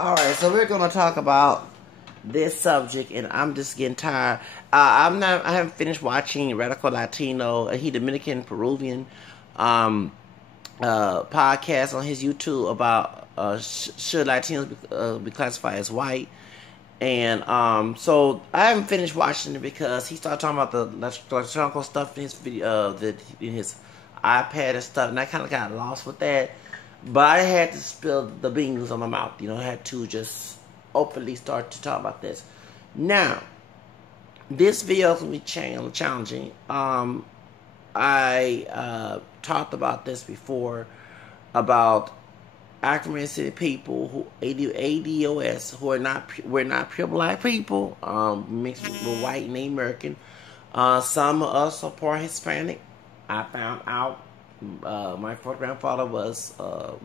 Alright, so we're going to talk about this subject, and I'm just getting tired. I haven't finished watching Radical Latino. He Dominican Peruvian podcast on his YouTube about should Latinos be classified as white. And so I haven't finished watching it because he started talking about the electronic stuff in his video, in his iPad and stuff, and I kind of got lost with that. But I had to spill the beans on my mouth. I had to just openly start to talk about this. Now, this video is going to be challenging. I talked about this before, about African City people who ADOS, who we're not pure black people, mixed with white and American. Some of us are part Hispanic. I found out my fourth grandfather was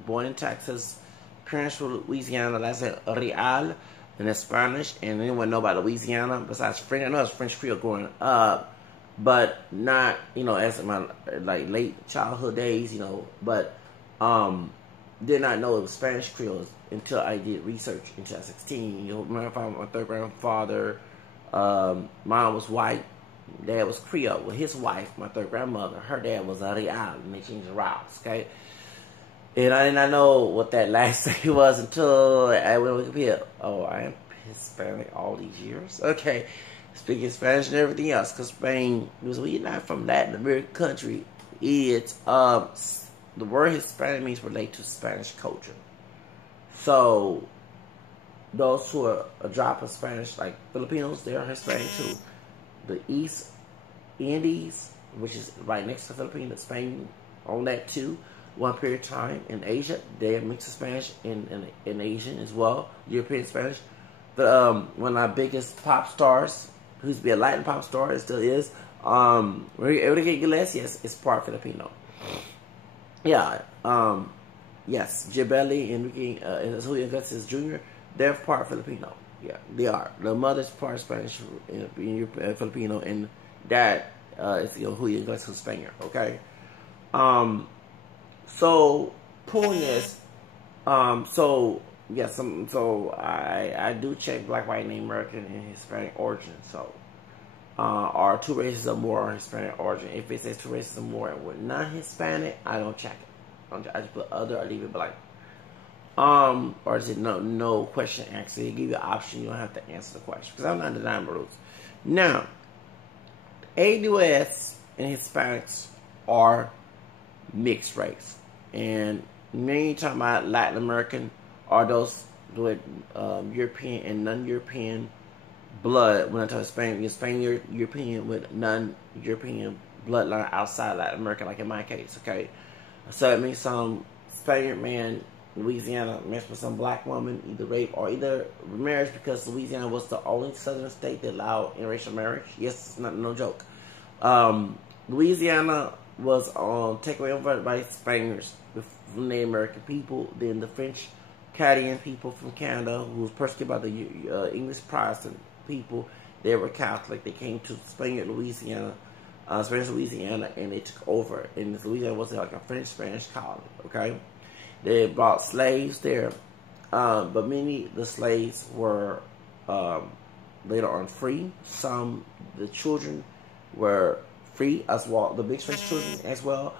born in Texas, parents from Louisiana. That's Real, and that's Spanish. And anyone know about Louisiana besides French? I know it's French Creole growing up, but not as in my late childhood days. But did not know it was Spanish Creole until I did research in 2016. My third grandfather, mom was white. Dad was Creole. Well, his wife, my third grandmother, her dad was Real, and they changed the routes, okay? And I did not know what that last name was until I went to Wikipedia. Oh, I am Hispanic all these years? Okay. Speaking Spanish and everything else, because Spain, because we're not from Latin American country, it's, the word Hispanic means relate to Spanish culture. So, those who are a drop of Spanish, like Filipinos, they are Hispanic too. The East Indies, which is right next to the Philippines, Spain on that too. One period of time in Asia, they have mixed Spanish in Asian as well, European Spanish. But one of our biggest pop stars, who used to be a Latin pop star, it still is, Enrique Iglesias is part Filipino. Yeah, yes, Jebeli and Julio Iglesias Jr., they're part Filipino. Yeah, they are. The mother's part Spanish, Filipino, and dad is Julio Iglesias Spaniard. Okay. So point is, so yes, so I do check black, white, and American and Hispanic origin. So are two races or more Hispanic origin? If it says two races or more and we're non-Hispanic, I don't check it. I just put other. I leave it blank. Or is it no question answer? They give you an option. You don't have to answer the question because I'm not denying the rules. Now, ADOS and Hispanics are mixed race, and many talking about Latin American are those with European and non-European blood. When I talk Spaniard, European with non-European bloodline outside Latin America, like in my case. Okay, so it means some Spaniard man. Louisiana married with some black woman, either rape or either marriage, because Louisiana was the only southern state that allowed interracial marriage. Yes, it's not no joke. Louisiana was taken over by Spaniards, from the American people, then the French Canadian people from Canada, who was persecuted by the English Protestant people. They were Catholic. They came to Spanish Louisiana, and they took over. And Louisiana was like a French-Spanish colony. Okay. They brought slaves there, but many of the slaves were later on free. The children were free as well, the mixed race children as well.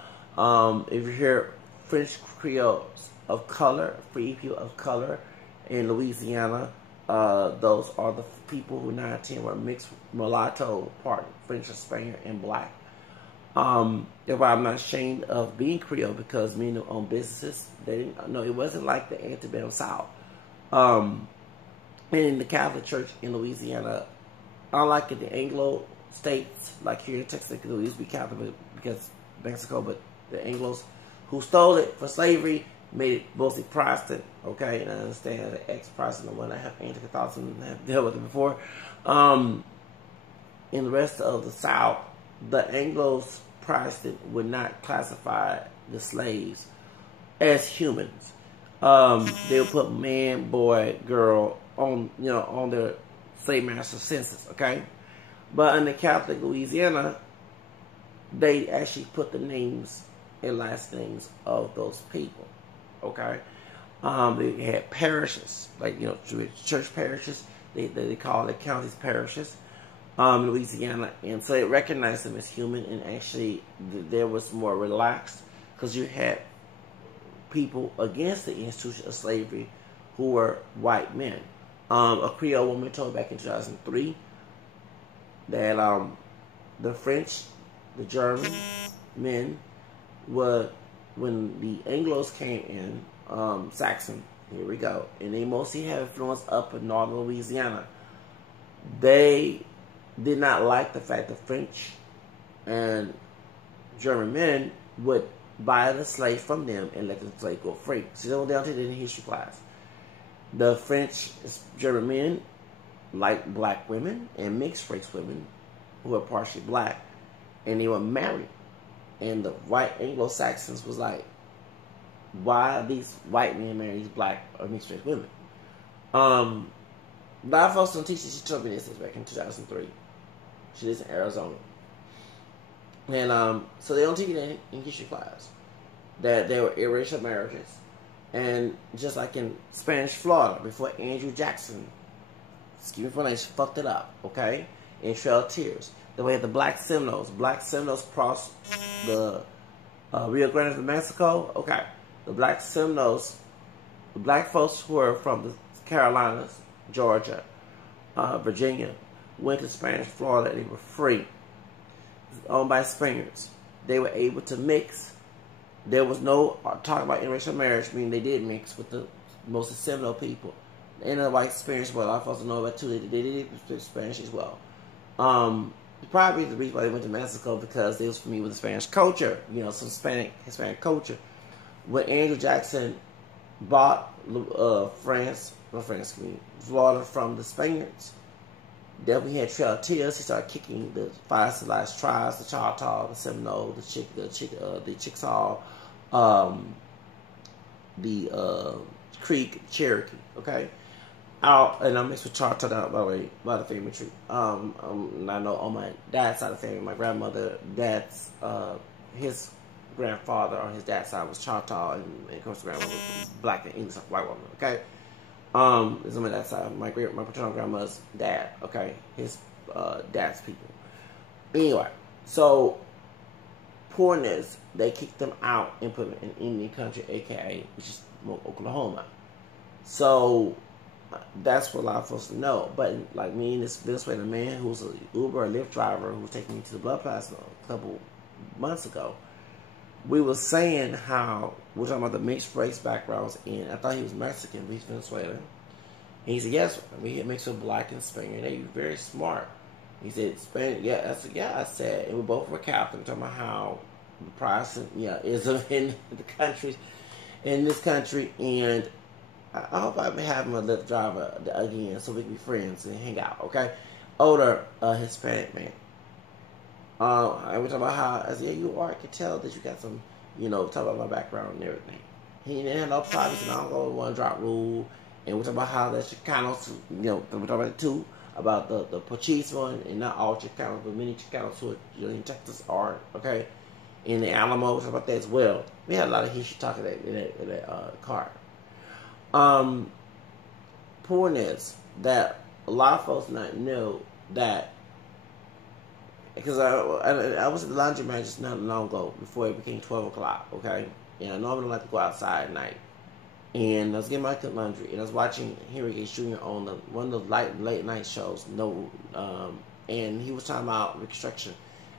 If you hear French Creoles of color, free people of color in Louisiana, those are the people who 19 were mixed mulatto, part French, Spaniard, and black. Therefore, I'm not ashamed of being Creole because many own businesses. They didn't know it wasn't like the antebellum South. And in the Catholic Church in Louisiana, unlike in the Anglo states, like here in Texas, it used to be Catholic because Mexico, but the Anglos who stole it for slavery made it mostly Protestant. Okay, and I understand the ex-Protestant, the one I have anti-Catholicism have dealt with it before. In the rest of the South, the Anglos Protestant would not classify the slaves as humans. They would put man, boy, girl on their slave master census. Okay, but in the Catholic Louisiana, they actually put the names and last names of those people. Okay, They had parishes, like, church parishes. They call it counties parishes, in Louisiana, and so they recognized them as human. And actually, there was more relaxed because you had people against the institution of slavery who were white men. A Creole woman told back in 2003 that the French, the German men were, when the Anglos came in, Saxon, here we go, and they mostly have influence up in northern Louisiana. They did not like the fact that French and German men would buy the slave from them and let the slave go free. So they don't take it in history class. The French, German men liked black women and mixed race women who were partially black, and they were married. And the white Anglo-Saxons was like, why are these white men marrying these black or mixed race women? A lot of folks don't teach this. She told me this back in 2003. She lives in Arizona. And so they don't teach it in history class that there were interracial marriages. And just like in Spanish Florida, before Andrew Jackson, excuse me for the name, fucked it up, okay? In Trail of Tears. The way the Black Seminoles crossed the Rio Grande do Mexico, okay? The Black Seminoles, the black folks who were from the Carolinas, Georgia, Virginia, went to Spanish Florida and they were free. Owned by Spaniards. They were able to mix. There was no talk about interracial marriage, meaning they did mix with the most of Seminole people. And the white Spanish, well, a lot of folks know about too. They did speak Spanish as well. Probably the reason why they went to Mexico because they was familiar with the Spanish culture, some Hispanic culture. When Andrew Jackson bought Florida from the Spaniards, then we had Trail of Tears. He started kicking the five civilized tribes: the Choctaw, the Seminole, the Chickasaw, the Creek, Cherokee. Okay, out, and I'm mixed with Choctaw now, by the way, by the family tree. I know on my dad's side of the family, my grandmother, his grandfather on his dad's side was Choctaw, and of course the grandmother was black and English, white woman. Okay. It's on that side. My paternal grandmother's dad, okay? His dad's people. Anyway, so poorness, they kicked them out and put them in Indian country, aka, which is Oklahoma. So that's what a lot of folks know. But like me and this Venezuelan man who's an Uber or Lyft driver who was taking me to the blood plasma a couple months ago, we were saying how we're talking about the mixed race backgrounds, and I thought he was Mexican, but he's Venezuelan. And he said, yes, we had mixed with black and Spaniard. They were very smart. He said, Spaniard, yeah, I said, yeah, I said, and we both were Catholic, talking about how the Protestantism in this country, and I hope I have him a Lyft driver again so we can be friends and hang out, okay? Older Hispanic man. And we talk about how, I said, yeah, you are. I can tell that you got some, talk about my background and everything. He didn't have no privacy, and I don't go one drop rule. And we talk about how the Chicanos, we talk about it too, about the Pachismo, and not all Chicanos, but many Chicanos who are in Texas are, okay? In the Alamo, we talk about that as well. We had a lot of history talking in that car. Poorness, that a lot of folks not know that. Because I was at the laundromat just not long ago, before it became 12 o'clock, okay? And I normally like to go outside at night. And I was getting my laundry, and I was watching Henry Gates Jr. on one of the late night shows, and he was talking about Reconstruction.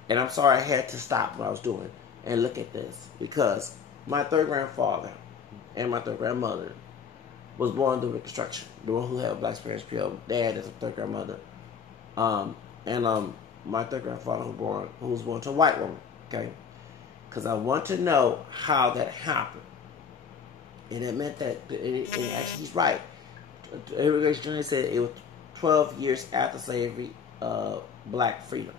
And I'm sorry I had to stop what I was doing and look at this, because my third grandfather and my third grandmother was born through Reconstruction. The one who had a black Spanish Creole dad as a third grandmother. My third grandfather who was born to a white woman, okay? Because I want to know how that happened. And it meant that, and actually he's right. Henry Gates Jr. said it was 12 years after slavery, black freedom,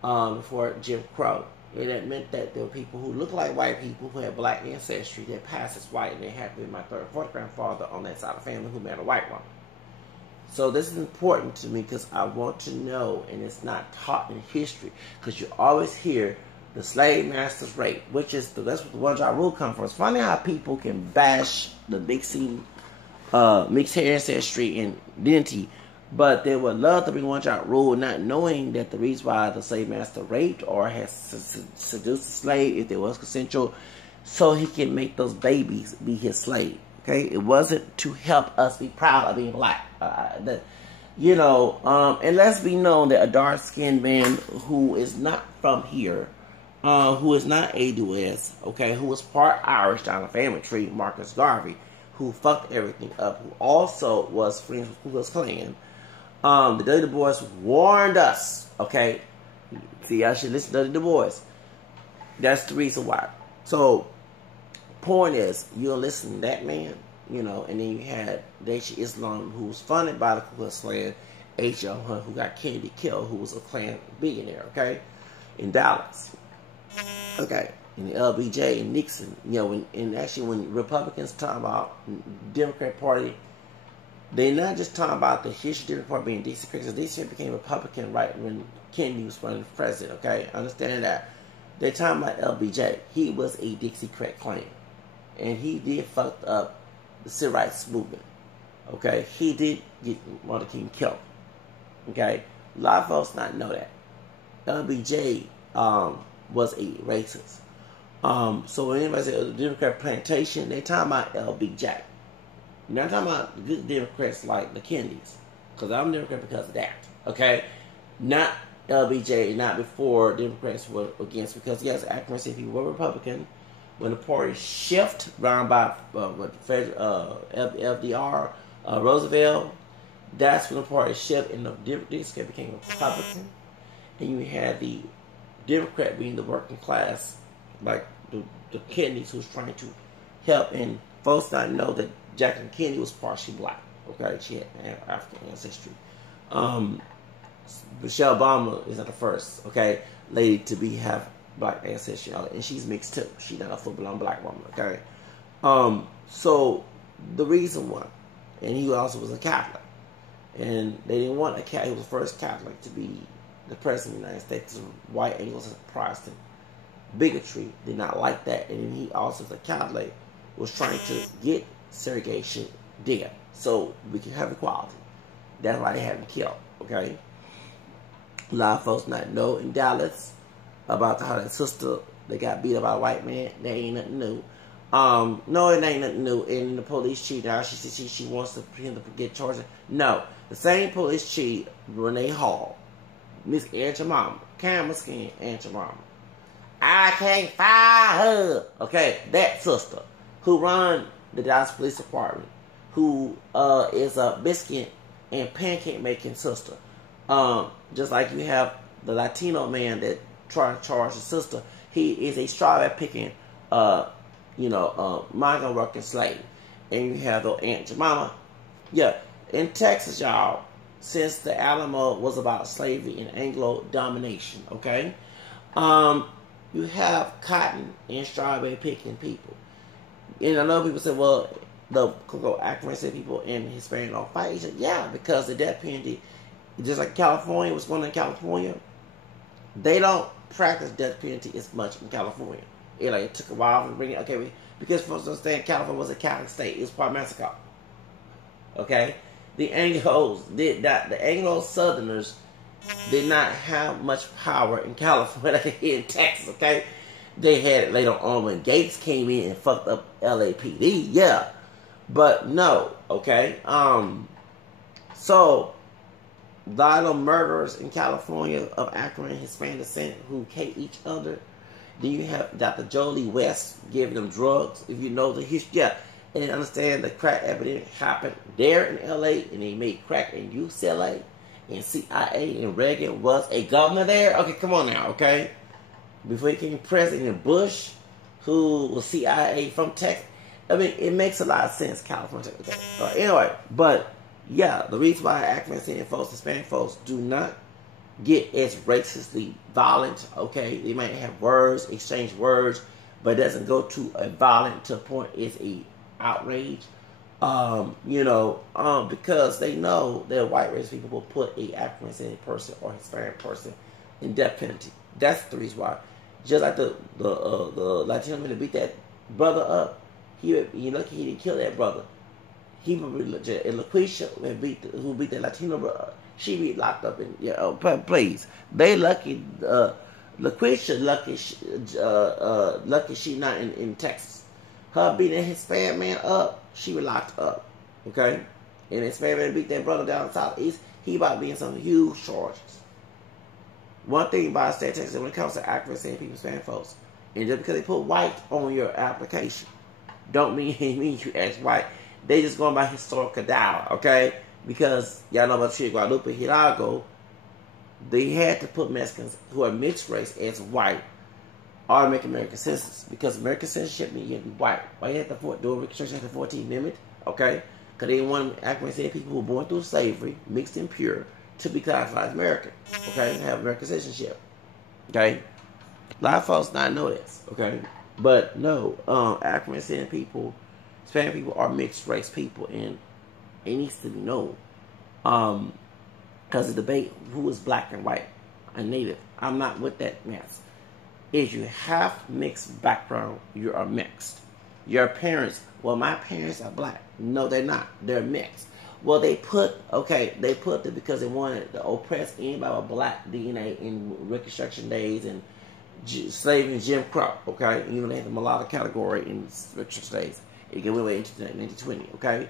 before Jim Crow. And it meant that there were people who looked like white people who had black ancestry that passed as white, and they happened to be my third and fourth grandfather on that side of the family who married a white woman. So this is important to me because I want to know, and it's not taught in history, because you always hear the slave master's rape, which is that's what the one-drop rule comes from. It's funny how people can bash the mixed ancestry and identity, but they would love to bring one-drop rule, not knowing that the reason why the slave master raped or has seduced the slave, if there was consensual, so he can make those babies be his slave. Okay, it wasn't to help us be proud of being black. And let's be known that a dark-skinned man who is not from here, who is not ADOS, okay, who was part Irish down the family tree, Marcus Garvey, who fucked everything up, who also was friends with Ku Klux Klan. The Dudley Du Bois warned us, okay? See, I should listen to Dudley Du Bois. That's the reason why. So, point is, you'll listen to that man, and then you had Daisha Islam, who was funded by the Ku Klux Klan, H. L. Hunt, who got Kennedy killed, who was a Klan billionaire, okay, in Dallas. Okay, and LBJ and Nixon, when Republicans talk about Democrat Party, they're not just talking about the history of the Democrat Party being DC, because DC became Republican right when Kennedy was running for president, okay? Understand that. They're talking about LBJ. He was a Dixiecrat Klan, and he did fuck up the civil rights movement, okay? He did get Martin Luther King killed, okay? A lot of folks not know that. LBJ, was a racist. So when anybody says the Democrat plantation, they're talking about LBJ. You're not talking about the good Democrats like the Kennedys, because I'm a Democrat because of that. Okay, not LBJ, not before Democrats were against, because yes, African people were Republican. When the party shift around by FDR, Roosevelt, that's when the party shift and the Democrats became Republican, and you had the Democrat being the working class, like the Kennedys, who's trying to help. And folks not know that Jacqueline Kennedy was partially black. Okay, she had African ancestry. Michelle Obama is not the first, okay, lady to have black ancestry, and she's mixed too. She's not a full-blown black woman. Okay, so the reason why, and he also was a Catholic, and they didn't want a Catholic. He was the first Catholic to be the president of the United States. White Anglos and Protestant bigotry did not like that, and then he also, as a Catholic, was trying to get segregation dead so we can have equality. That's why they had him killed. Okay, a lot of folks not know in Dallas about how that sister that got beat up by a white man. That ain't nothing new. No, it ain't nothing new. And the police chief now, she wants him to get charged. No, the same police chief, Renee Hall, Miss Aunt Jemima, camera skin Aunt Jemima, I can't fire her. Okay, that sister who run the Dallas Police Department, who is a biscuit and pancake making sister. Just like you have the Latino man that tried to charge the sister, he is a strawberry picking, migrant working slave. And you have the Aunt Jemima. Yeah, in Texas, y'all, since the Alamo was about slavery and Anglo domination, okay? You have cotton and strawberry picking people. And I know people say, well, the African people and Hispanic don't fight each other. Yeah, because the death penalty, just like California, what's going on in California, they don't practice death penalty as much in California. It took a while to bring it. Okay, because folks understand California was a Catholic state. It was part of Mexico. Okay? The Anglos did not. The Anglo-Southerners did not have much power in California like here in Texas, okay? They had it later on when Gates came in and fucked up LAPD, yeah. But no, okay? So, a lot of murderers in California of African and Hispanic descent who hate each other. Then you have Dr. Jolie West giving them drugs, if you know the history, yeah. And understand the crack epidemic happened there in LA, and they made crack in UCLA, and CIA, and Reagan was a governor there. Okay, come on now, okay? Before he became President Bush, who was CIA from Texas. I mean, it makes a lot of sense, California. Okay. Anyway, but yeah, the reason why African folks, Hispanic folks do not get as racistly violent, okay? They might have words, exchange words, but it doesn't go to a violent to a point. It's a outrage, because they know that white race people will put a African person or Hispanic person in death penalty. That's the reason why. Just like the Latino man to beat that brother up, he lucky he didn't kill that brother. He and LaQuisha who beat the Latino brother, she be locked up in please. They lucky LaQuisha lucky she not in Texas. Her beating his Hispanic man up, she was locked up. Okay? And his Hispanic man beat that brother down southeast, he about to be in some huge charges. One thing about state Texas, when it comes to accuracy and people's fan folks, and just because they put white on your application, don't mean you as white. They just going by historical data, okay? Because y'all know about Trinidad, Guadalupe, Hidalgo, they had to put Mexicans who are mixed race as white or make American citizens, because American citizenship means you have to be white. Why you have to do a reconstruction after the 14th Amendment, okay? Because they didn't want accuracy people who were born through slavery, mixed and pure, to be classified as American, okay, and have American citizenship, okay. A lot of folks not know this, okay, but no, African American people, Hispanic people are mixed race people, and it needs to be known, because the debate who is black and white and native. I'm not with that mess. If you have mixed background, you are mixed. Your parents, well, my parents are black. No, they're not. They're mixed. Well, they put it because they wanted to oppress anybody with black DNA in Reconstruction days and slavery and Jim Crow, okay? Even they had the mulatto category in Reconstruction days. It went away into 1920, okay?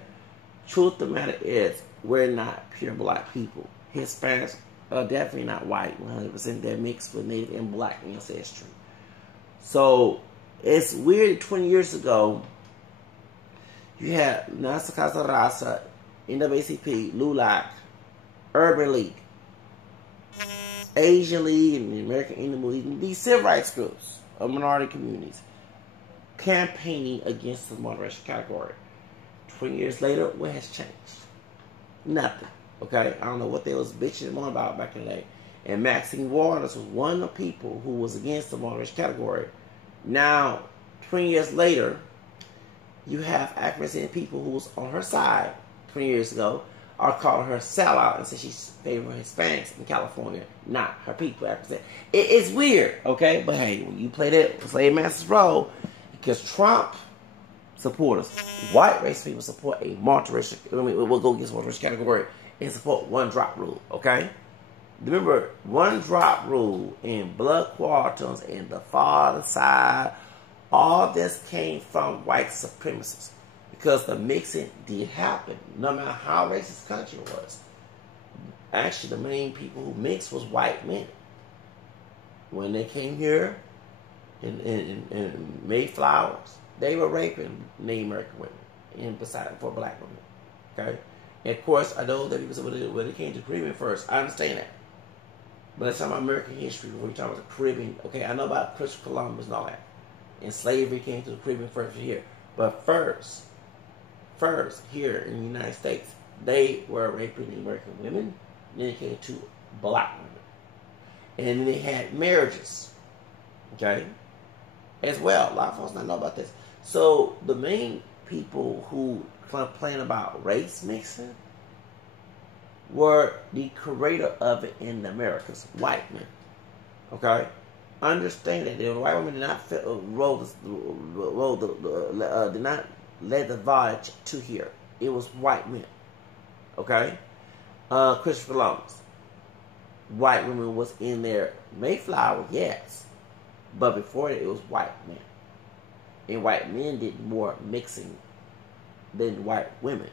Truth of the matter is, we're not pure black people. Hispanics are definitely not white, 100%. They're mixed with native and black ancestry. So, it's weird 20 years ago, you had Nasa Casa Raza, NAACP, LULAC, Urban League, Asian League, and the American Indian League, these civil rights groups of minority communities campaigning against the multiracial category. 20 years later, what has changed? Nothing. Okay? I don't know what they was bitching on about back in the day. And Maxine Waters was one of the people who was against the multiracial category. Now, 20 years later, you have African people who was on her side 20 years ago are calling her sellout and say she's favoring Hispanics in California, not her people. It's weird, okay? But hey, when you play that slave master's role, because Trump supporters, white race people support a multiracial, we'll go against multiracial category and support one drop rule, okay? Remember, one drop rule in blood quantities and the father side, all this came from white supremacists. Because the mixing did happen, no matter how racist the country was. Actually, the main people who mixed was white men. When they came here and made flowers, they were raping Native American women, and beside for black women. Okay, and of course, I know that people said when they came to the Caribbean first. I understand that, but let's talk about American history when we talk about the Caribbean. Okay, I know about Christopher Columbus and all that, and slavery came to the Caribbean first here, but first here in the United States, they were raping the American women. Then it came to black women, and then they had marriages, okay, as well. A lot of folks don't know about this. So the main people who complain about race mixing were the creator of it in the Americas, white men. Okay, understand that the white women did not did not led the voyage to here. It was white men. Okay? Christopher Columbus. White women was in there. Mayflower, yes. But before it was white men. And white men did more mixing than white women.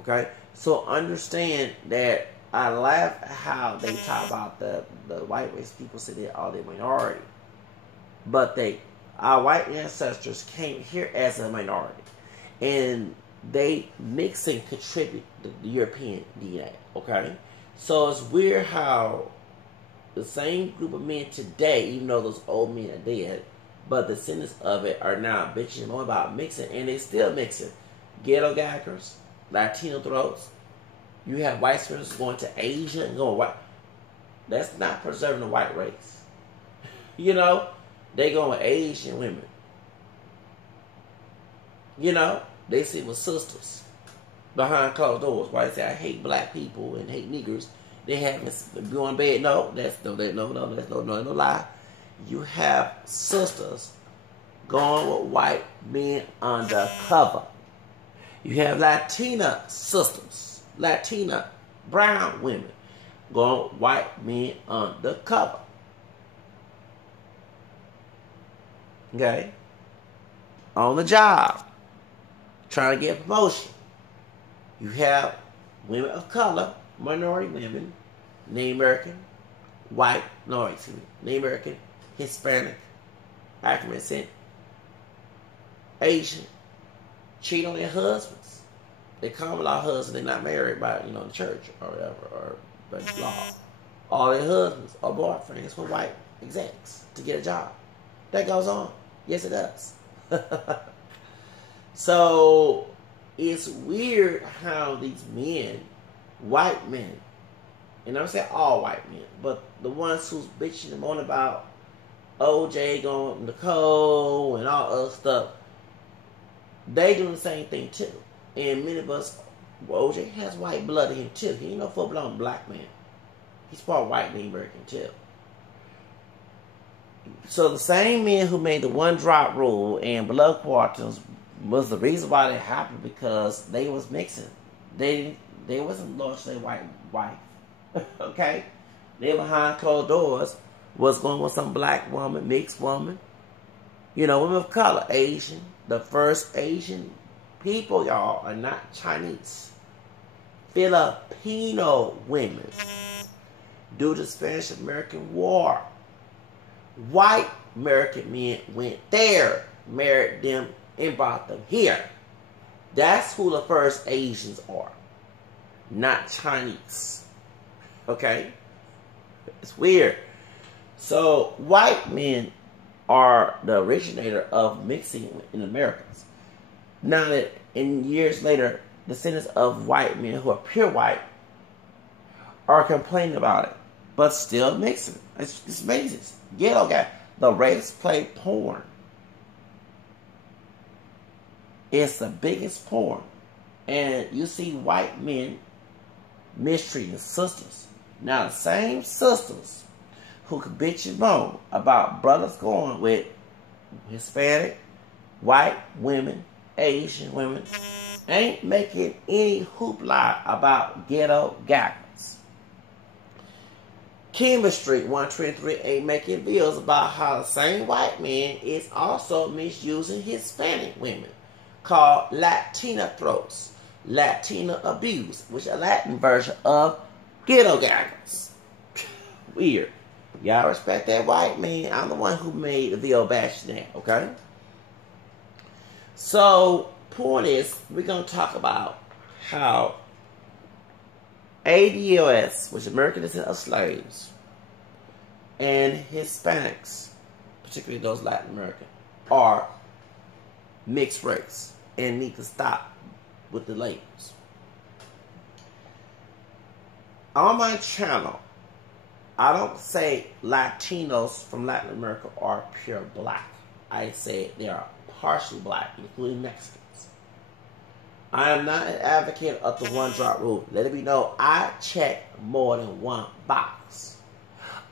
Okay? So understand that I laugh at how they talk about the white race people say they're all the minority. But our white ancestors came here as a minority. And they mix and contribute the European DNA, okay? So it's weird how the same group of men today, even though those old men are dead, but the descendants of it are now bitching more about mixing, and they still mixing. Ghetto gackers, Latino throats. You have white spirits going to Asia and going white. That's not preserving the white race. You know, they going with Asian women. You know, they see with sisters behind closed doors. Why they say I hate black people and hate niggers? They haven't been on bed. No, that's no lie. You have sisters going with white men undercover. You have Latina sisters, Latina brown women going with white men undercover. Okay? On the job, trying to get promotion. You have women of color, minority women, Native American, white, no, excuse me, Native American, Hispanic, African descent, Asian, cheat on their husbands. They common law husbands, they're not married by, the church or whatever, or by law. All their husbands or boyfriends were white execs to get a job. That goes on. Yes, it does. So, it's weird how these men, white men, and I'm saying all white men, but the ones who's bitching and moaning about OJ going to Nicole and all other stuff, they do the same thing too. And many of us, OJ has white blood in him too. He ain't no full-blown black man. He's part white and American too. So the same men who made the one drop rule and blood quarters was the reason why they happened, because they was mixing. They wasn't lost their white wife. Okay? They behind closed doors was going with some black woman, mixed woman. Women of color, Asian. The first Asian people, y'all, are not Chinese. Filipino women. Due to the Spanish-American War, white American men went there, married them, and brought them here. That's who the first Asians are, not Chinese. Okay? It's weird. So, white men are the originator of mixing in Americans. Now that in years later, descendants of white men who are pure white are complaining about it, but still mixing. It's amazing. Ghetto guy. The race play porn. It's the biggest porn. And you see white men mistreating sisters. Now the same sisters who could bitch and moan about brothers going with Hispanic, white women, Asian women, ain't making any hoopla about ghetto gaggers. Kimber Street 123 ain't making bills about how the same white man is also misusing Hispanic women, called Latina throats, Latina abuse, which is a Latin version of ghetto gaggers. Weird. Y'all respect that white man. I'm the one who made the video bashing that, okay? So, point is, we're going to talk about how ADOS, which is American Descent of Slaves, and Hispanics, particularly those Latin American, are mixed race and need to stop with the labels. On my channel, I don't say Latinos from Latin America are pure black. I say they are partially black, including Mexicans. I am not an advocate of the one drop rule. Let it be known, I check more than one box.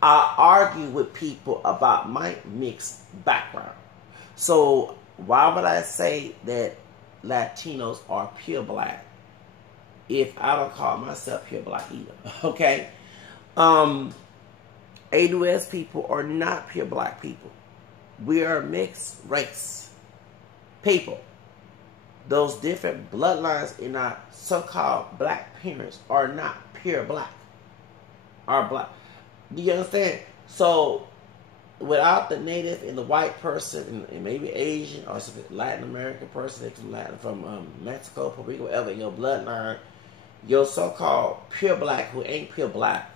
I argue with people about my mixed background. So why would I say that Latinos are pure black if I don't call myself pure black either? Okay? ADOS people are not pure black people. We are mixed race people. Those different bloodlines in our so-called black parents are not pure black. Are black. Do you understand? So, without the native and the white person, and maybe Asian or some Latin American person from Mexico, Puerto Rico, whatever, your bloodline, your so-called pure black who ain't pure black,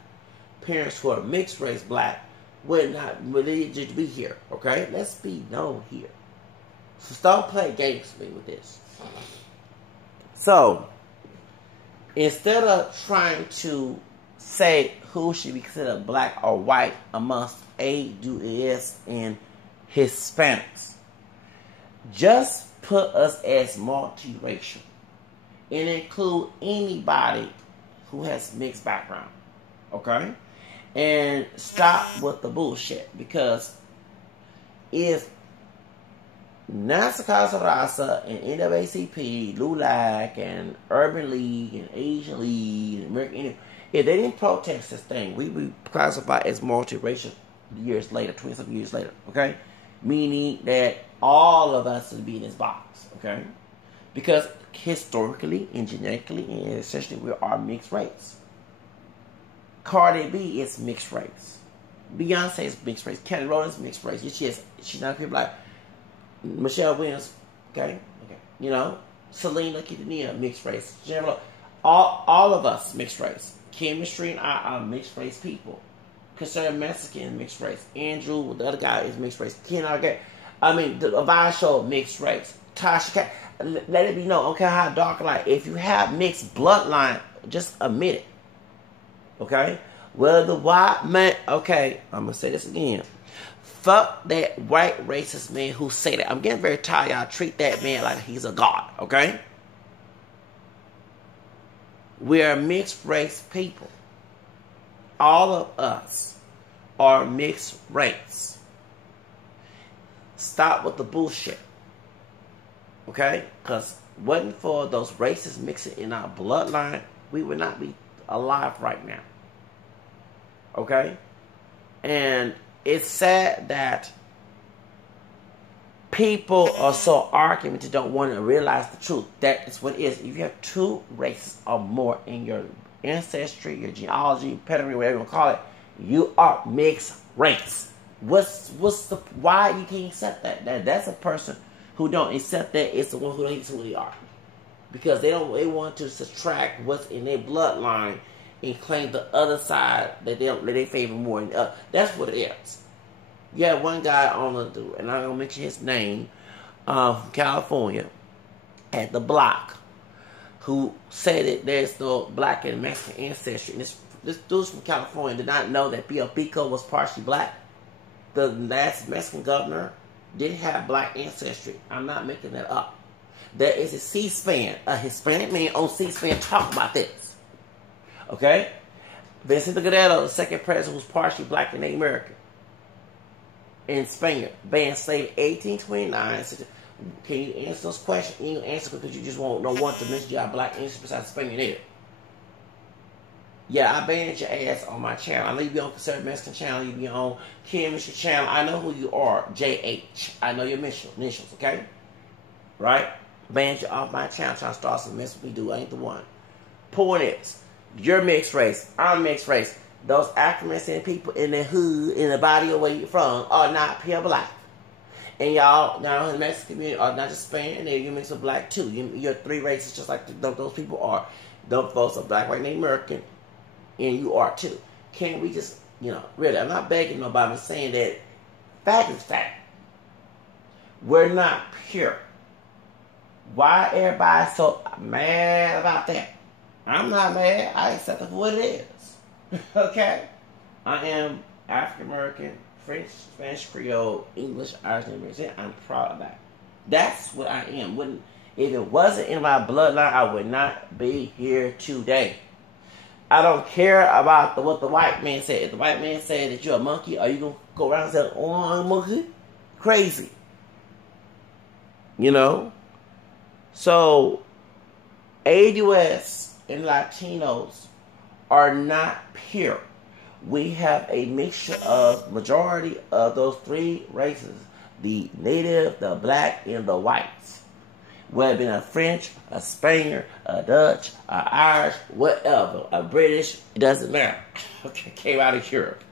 parents who are mixed race black, would not really just be here. Okay? Let's be known here. So don't play games with me with this. So, instead of trying to say who should be considered black or white amongst ADOS and Hispanics, just put us as multiracial and include anybody who has mixed background. Okay? And stop with the bullshit, because if Nasa Casa Raza and NAACP, LULAC, and Urban League, and Asian League, and American Indian, if they didn't protest this thing, we would classify as multiracial years later, 20-something years later, okay? Meaning that all of us would be in this box, okay? Because historically and genetically and essentially we are mixed race. Cardi B is mixed race. Beyonce is mixed race. Kelly Rowland is mixed race. She's not people like Michelle Williams, okay? You know, Selena Quintanilla, mixed race. All of us mixed race. Chemistry and I are mixed race people. Concerned Mexican, mixed race. Andrew, the other guy, is mixed race. The Avaya Show, mixed race. Tasha, let it be known. I don't care how dark light. If you have mixed bloodline, just admit it. Okay? Well, the white man, okay, I'm going to say this again. Fuck that white racist man who say that. I'm getting very tired. Y'all treat that man like he's a god. Okay? We are mixed race people. All of us are mixed race. Stop with the bullshit. Okay? Because wasn't for those races mixing in our bloodline, we would not be alive right now. Okay? And it's sad that people are so argumentative, don't want to realize the truth. That is what it is. If you have two races or more in your ancestry, your genealogy, pedigree, whatever you want to call it, you are mixed race. What's the why you can't accept that? That's a person who don't accept that. It's the one who hates who they are, because they want to subtract what's in their bloodline and claim the other side that they favor more. That's what it is. You have one guy on the, and I'm gonna mention his name, from California, at the block, who said that there's no black and Mexican ancestry. And this dude's from California did not know that Pio Pico was partially black. The last Mexican governor did have black ancestry. I'm not making that up. There is a C-SPAN, a Hispanic man on C-SPAN talk about this. Okay? Vicente Guerrero, the second president, who's partially black and Native American. In Spain, banned slavery 1829. Can you answer those questions? You answer because you just don't want to mention your black ancestry besides Spain and Native. Yeah, I banned your ass on my channel. I know you be on Conservative Mexican channel. You be on Chemistry channel. I know who you are. JH. I know your initials, okay? Right? Banned you off my channel. Trying to start some mess with me, dude. I ain't the one. Point is, you're mixed race. I'm mixed race. Those African people in the hood, in the body of where you're from, are not pure black. And y'all, now in the Mexican community, are not just Spanish, and you mix with black too. You're three races just like those people are. Those folks are black, white, Native American, and you are too. Can't we just, really, I'm not begging nobody, I'm saying that fact is fact. We're not pure. Why everybody so mad about that? I'm not mad. I accept it for what it is. Okay? I am African American, French, Spanish, Creole, English, Irish, and American. I'm proud of that. That's what I am. If it wasn't in my bloodline, I would not be here today. I don't care about what the white man said. If the white man said that you're a monkey, are you going to go around and say, oh, I'm a monkey? Crazy. So, ADOS and Latinos are not pure. We have a mixture of majority of those three races. The native, the black, and the whites. Whether it be a French, a Spaniard, a Dutch, a Irish, whatever, a British, it doesn't matter. Okay, came out of Europe.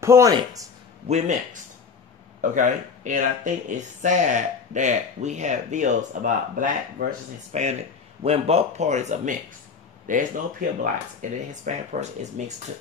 Point is, we're mixed. Okay? And I think it's sad that we have videos about black versus Hispanic when both parties are mixed. There's no pure blacks, and the Hispanic person is mixed too.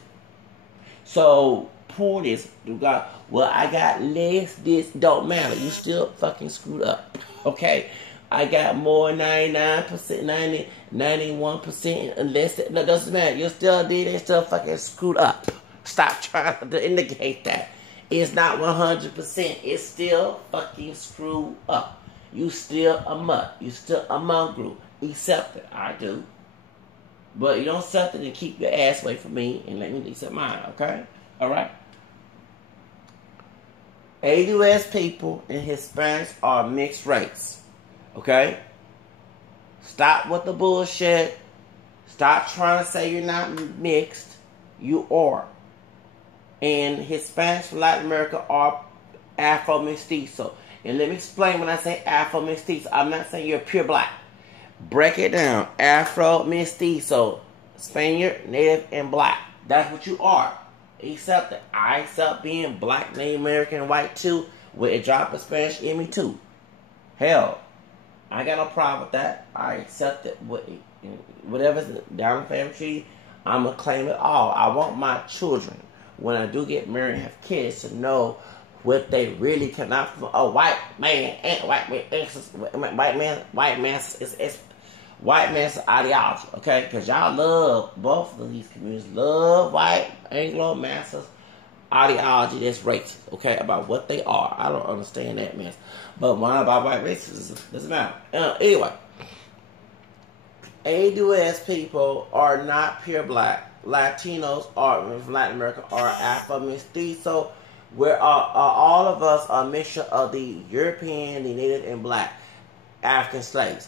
So, point is, I got less, this don't matter. You still fucking screwed up. Okay? I got more 99%, 91%, unless it doesn't matter. You still did it, still fucking screwed up. Stop trying to indicate that. It's not 100%. It's still fucking screwed up. You still a mutt. You still a mongrel. Accept it. I do. But you don't accept it and keep your ass away from me and let me accept mine, okay? Alright? ADOS people and Hispanics are mixed race. Okay? Stop with the bullshit. Stop trying to say you're not mixed. You are. And Hispanics from Latin America are Afro-mestizo. And let me explain when I say Afro-mestizo. I'm not saying you're pure black. Break it down. Afro-mestizo. Spaniard, Native, and black. That's what you are. Accept it. I accept being black, Native American, white too, with a drop of Spanish in me too. Hell, I got no problem with that. I accept it. Whatever's down the family tree, I'm going to claim it all. I want my children, when I do get married and have kids, to know what they really cannot from a white man and white man's ideology, okay? Because y'all love, both of these communities love white Anglo masters ideology that's racist, okay, about what they are. I don't understand that mess. But one about white racism doesn't matter. Anyway, ADOS people are not pure black. Latinos are from Latin America are Afro-mestizo, where all of us are a mixture of the European, the Native, and black African slaves.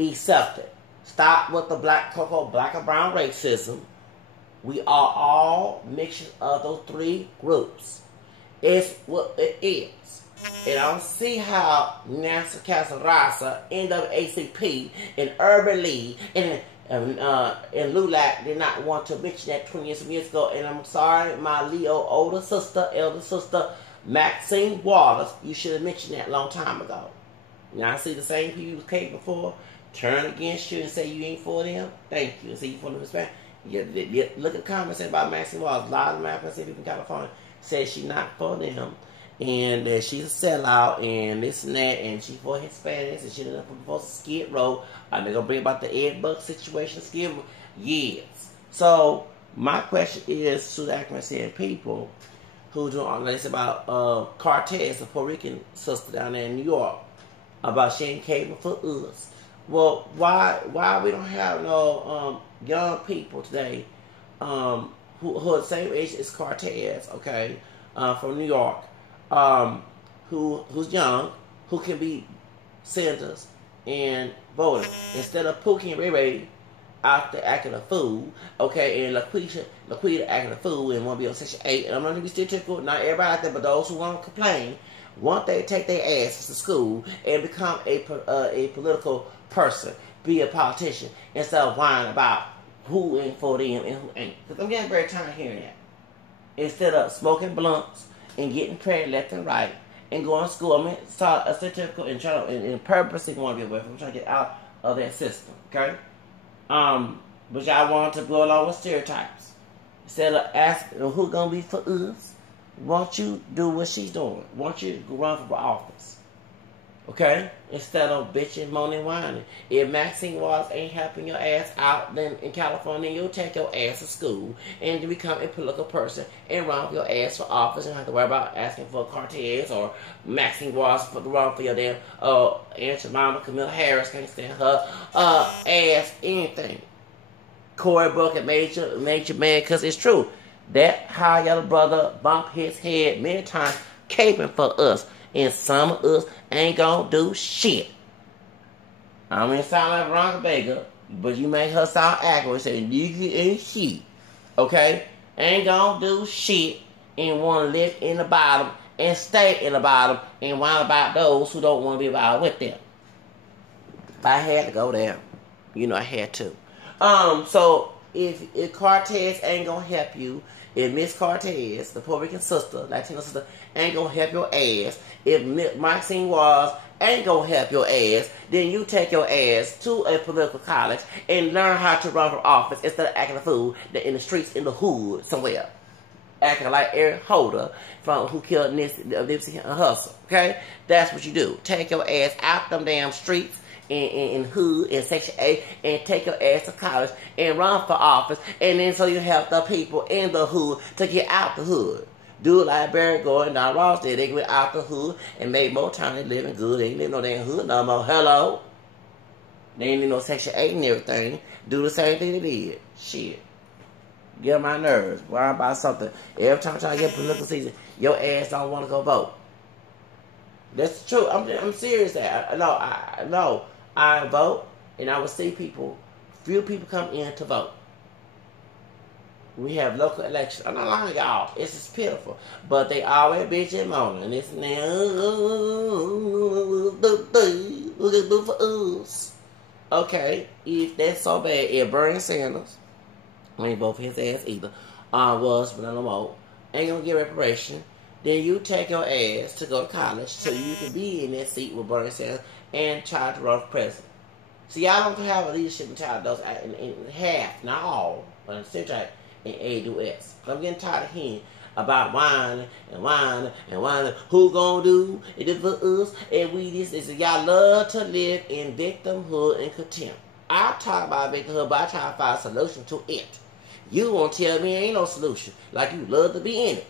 Accept it. Stop with the black or brown racism. We are all mixtures of those three groups. It's what it is. And I don't see how Nancy Casarasa, NAACP, and Urban League, and LULAC did not want to mention that 20 years ago. And I'm sorry, my Leo elder sister, Maxine Waters, you should have mentioned that a long time ago. Now I see the same people you came before turn against you and say you ain't for them. Thank you. And say you for them Hispanic. Look at comments about Maxine Waters. A lot of them people in California said she's not for them. And that she's a sellout and this and that, and she for Hispanics, and she done for Skid Row. Are they gonna bring about the Ed Buck situation, Skid Row? Yes. So my question is to the African people who do all this about Cortez, a Puerto Rican sister down there in New York, about she ain't caving for us. Well, why we don't have no young people today who are the same age as Cortez, okay, from New York. Who's young, who can be senators and voters, instead of Pookie and Ray Ray out there acting a fool, okay, and LaQuita acting a fool and want to be on Section 8, and I'm not going to be stereotypical, not everybody out there, but those who want to complain, want they take their asses to school and become a political person, be a politician, instead of whining about who ain't for them and who ain't. Because I'm getting very tired of hearing that. Instead of smoking blunts and getting pregnant left and right, and going to school. I mean, start a certificate and try to, and purposely want to be away from trying to get out of that system, okay? But y'all want to go along with stereotypes. Instead of asking who gonna be for us, won't you do what she's doing? Won't you run for office? Okay? Instead of bitching, moaning, whining. If Maxine Waters ain't helping your ass out, then in California, you'll take your ass to school and become a political person and run for your ass for office and have to worry about asking for Cortez or Maxine Waters for the run for your damn Aunt Jemima, Camilla Harris can't stand her ass, anything. Cory Booker made you mad because it's true. That high yellow brother bumped his head many times caping for us. And some of us ain't gonna do shit. I don't mean sound like Veronica Baker, but you make her sound accurate, say nigga and shit. Okay? Ain't gonna do shit and wanna live in the bottom and stay in the bottom and whine about those who don't wanna be about with them. I had to go there. You know I had to. So if Cortez ain't gonna help you, if Miss Cortez, the Puerto Rican sister, Latino sister, ain't gonna help your ass, if Maxine Waters ain't gonna help your ass, then you take your ass to a political college and learn how to run for office instead of acting a fool in the streets in the hood somewhere. Acting like Eric Holder from who killed Nipsey Hussle. Okay? That's what you do. Take your ass out them damn streets in hood, in Section 8, and take your ass to college and run for office, and then so you help the people in the hood to get out the hood. Do it like Barry Gore and Don Ross did. They went out the hood and made more time. They living good. They ain't live no damn hood no more. Hello? They ain't in no Section 8 and everything. Do the same thing they did. Shit. Get on my nerves. Worry about something. Every time I try to get political season, your ass don't want to go vote. That's true. I'm serious. I vote, and I will see few people come in to vote. We have local elections. I'm not lying, y'all. It's just pitiful. But they always bitch and moaning. And this and that. What they do for us? Okay, if that's so bad, if Bernie Sanders, I ain't vote for his ass either, was, but no more, ain't gonna get reparation, then you take your ass to go to college so you can be in that seat with Bernie Sanders and try to run for president. See, y'all don't have a leadership mentality, those in half, not all, but in the in AWS. I'm getting tired of hearing about whining and whining and whining. Who gonna do it for us? And we this. Y'all love to live in victimhood and contempt. I talk about victimhood, but I try to find a solution to it. You won't tell me ain't no solution. Like you love to be in it.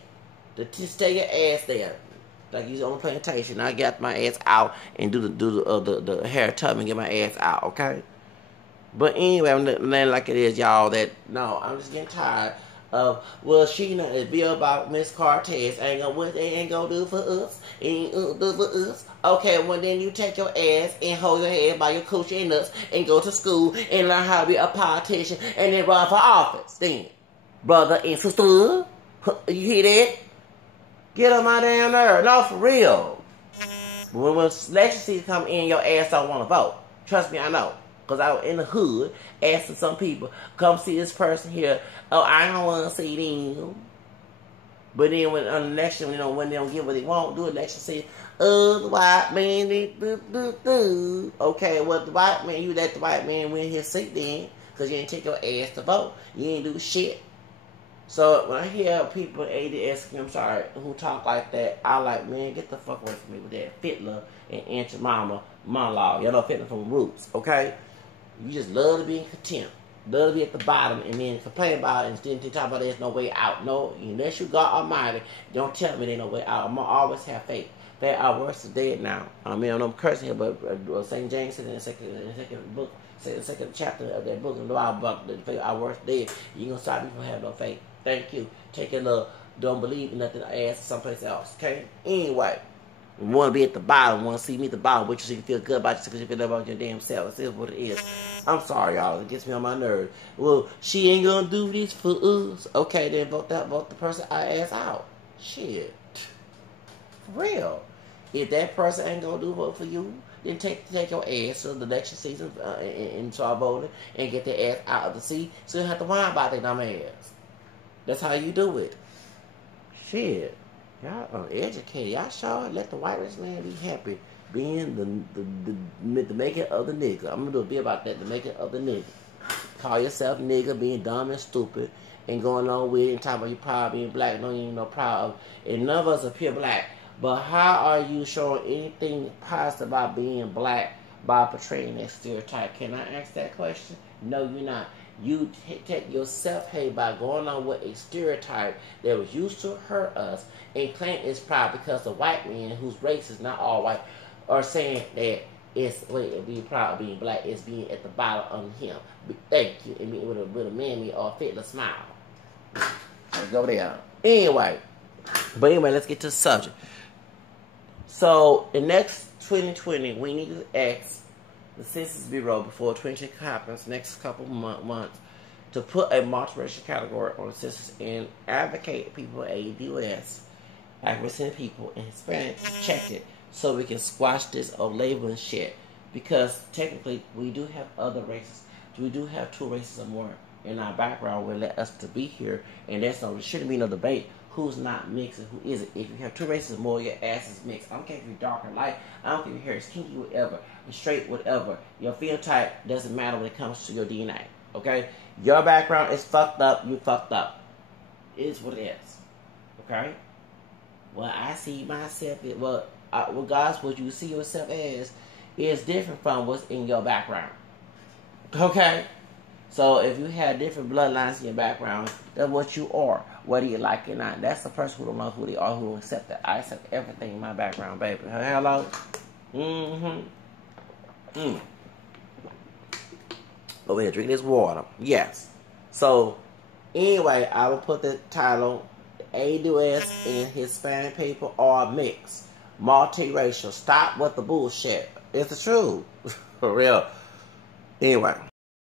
To stay your ass there. Like you on a plantation. I got my ass out and do the hair tub and get my ass out, okay? But anyway, I'm letting like it is, y'all, that, no, I'm just getting tired of, well, she not a bill about Miss Cortez. What they ain't gonna do for us. Ain't do for us. Okay, well, then you take your ass and hold your head by your coochie and nuts and go to school and learn how to be a politician and then run for office. Then, brother and sister, you hear that? Get on my damn nerve. No, for real. When election season come in, your ass don't want to vote. Trust me, I know. Because I was in the hood asking some people, come see this person here. Oh, I don't want to see them. But then when on the election, when they don't get what they want, do election season, the white man, okay, well, the white man, you let the white man win his seat then, because you ain't take your ass to vote. You ain't do shit. So when I hear people ADS, I'm sorry, who talk like that, I like, man, get the fuck away from me with that Fitler and Aunt your mama monologue. Y'all know Fitler from Roots, okay? You just love to be in contempt. Love to be at the bottom and then complain about it and then talk about there's no way out. No, unless you God Almighty, don't tell me there's no way out. I'm going to always have faith. Faith, our worst is dead now. I mean, I know I'm cursing here, but St. James said in the second book, the second chapter of that book in the Bible about the faith, our worst dead. You're going to stop me from having no faith. Thank you. Take your love. Don't believe in nothing I ask someplace else. Okay? Anyway. You want to be at the bottom. Want to see me at the bottom. Which you so you feel good about yourself because you feel good about your damn self. This is what it is. I'm sorry, y'all. It gets me on my nerves. Well, she ain't going to do this for us. Okay, then vote the person I asked out. Shit. For real. If that person ain't going to do vote for you, then take your ass to the election season and start voting and get their ass out of the seat so you don't have to whine about their dumb ass. That's how you do it. Shit. Y'all uneducated. Y'all sure let the white rich man be happy being the making of the nigga. I'm gonna do a bit about that, the making of the nigga. Call yourself nigga, being dumb and stupid, and going along with it and talking about you proud of being black. No, you ain't no proud of. And none of us are pure black. But how are you showing anything positive about being black by portraying that stereotype? Can I ask that question? No, you're not. You take your self-hate by going on with a stereotype that was used to hurt us and claim it's proud because the white man whose race is not all white are saying that it's being proud of being black is being at the bottom of him. Thank you. And with a mammy or a fitla smile. Let's go there. Anyway. But anyway, let's get to the subject. So, in next 2020, we need to ask the Census Bureau before 2020 happens, next couple months, to put a multiracial category on the census and advocate people at ADOS, African people, and Hispanics to check it so we can squash this of labeling shit. Because technically, we do have other races. We do have 2 races or more in our background will let us to be here, and there shouldn't be no debate who's not mixed and who isn't. If you have 2 races or more, your ass is mixed. I don't care if you're dark or light. I don't care if your hair is kinky, whatever. You're straight, whatever. Your phenotype doesn't matter when it comes to your DNA. Okay? Your background is fucked up. You fucked up. It is what it is. Okay? Well, I see myself. Regardless what you see yourself as is different from what's in your background. Okay? So if you have different bloodlines in your background, that's what you are, whether you like it or not. That's the person who don't know who they are, who will accept it. I accept everything in my background, baby. Hello? Over here, drink this water. Yes. So, Anyway, I will put the title, ADOS and Hispanic people are mixed. Multiracial. Stop with the bullshit. It's the truth. For real. Anyway.